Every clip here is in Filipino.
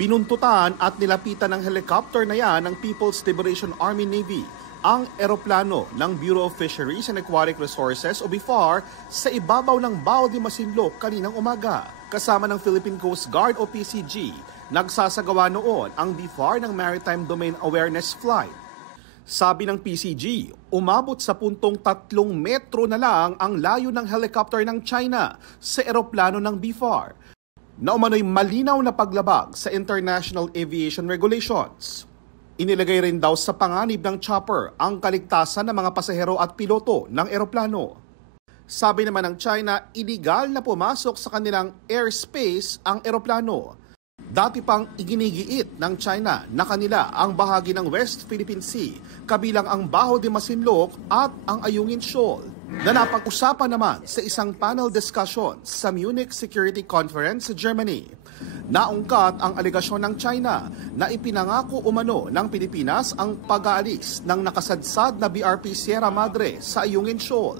Binuntutan at nilapitan ng helicopter na yan ng People's Liberation Army Navy ang eroplano ng Bureau of Fisheries and Aquatic Resources o BIFAR sa ibabaw ng Bao de Masinloc kaninang umaga. Kasama ng Philippine Coast Guard o PCG, nagsasagawa noon ang BIFAR ng Maritime Domain Awareness Flight. Sabi ng PCG, umabot sa puntong 3 metro na lang ang layo ng helicopter ng China sa eroplano ng BIFAR, na umano'y malinaw na paglabag sa International Aviation Regulations. Inilagay rin daw sa panganib ng chopper ang kaligtasan ng mga pasahero at piloto ng eroplano. Sabi naman ng China, iligal na pumasok sa kanilang airspace ang eroplano. Dati pang iginigiit ng China na kanila ang bahagi ng West Philippine Sea, kabilang ang Bao de Masinloc at ang Ayungin Shoal, na napag-usapan naman sa isang panel discussion sa Munich Security Conference sa Germany. Naungkat ang alegasyon ng China na ipinangako umano ng Pilipinas ang pag-aalis ng nakasadsad na BRP Sierra Madre sa Ayungin Shoal.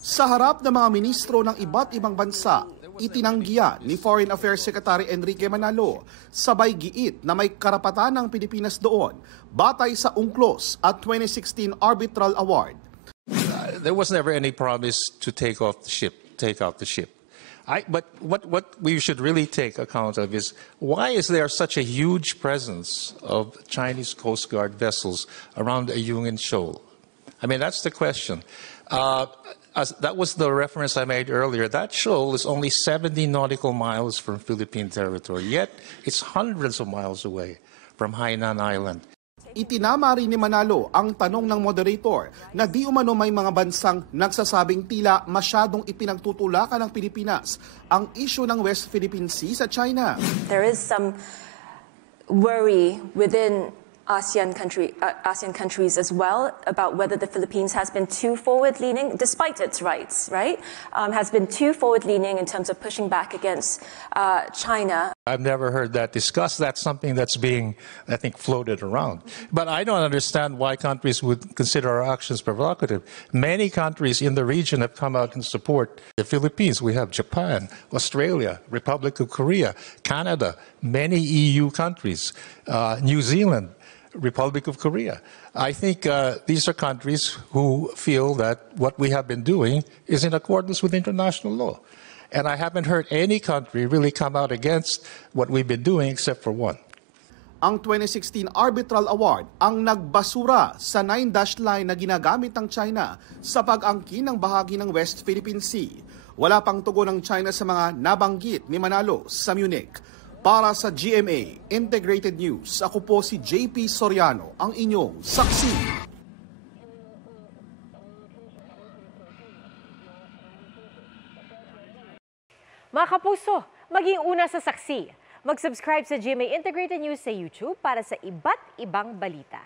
Sa harap ng mga ministro ng iba't ibang bansa, itinanggihan ni Foreign Affairs Secretary Enrique Manalo, sabay giit na may karapatan ng Pilipinas doon batay sa UNCLOS at 2016 Arbitral Award. There was never any promise to take out the ship. But what we should really take account of is, why is there such a huge presence of Chinese Coast Guard vessels around Ayungin Shoal? I mean, that's the question. That was the reference I made earlier. That shoal is only 70 nautical miles from Philippine territory, yet it's hundreds of miles away from Hainan Island. Itinama rin ni Manalo ang tanong ng moderator na di umano may mga bansang nagsasabing tila masyadong ipinagtutulakan ng Pilipinas ang issue ng West Philippine Sea sa China. There is some worry within ASEAN countries as well about whether the Philippines has been too forward-leaning, despite its rights, right? Has been too forward-leaning in terms of pushing back against China. I've never heard that discussed. That's something that's being, I think, floated around. But I don't understand why countries would consider our actions provocative. Many countries in the region have come out and support the Philippines. We have Japan, Australia, Republic of Korea, Canada, many EU countries, New Zealand, Republic of Korea. I think these are countries who feel that what we have been doing is in accordance with international law. And I haven't heard any country really come out against what we've been doing except for one. Ang 2016 Arbitral Award ang nagbasura sa 9-dash line na ginagamit ng China sa pag-angkin ng bahagi ng West Philippine Sea. Wala pang tugon ng China sa mga nabanggit ni Manalo sa Munich. Para sa GMA Integrated News, ako po si JP Soriano, ang inyong saksi. Mga kapuso, maging una sa saksi. Mag-subscribe sa GMA Integrated News sa YouTube para sa iba't ibang balita.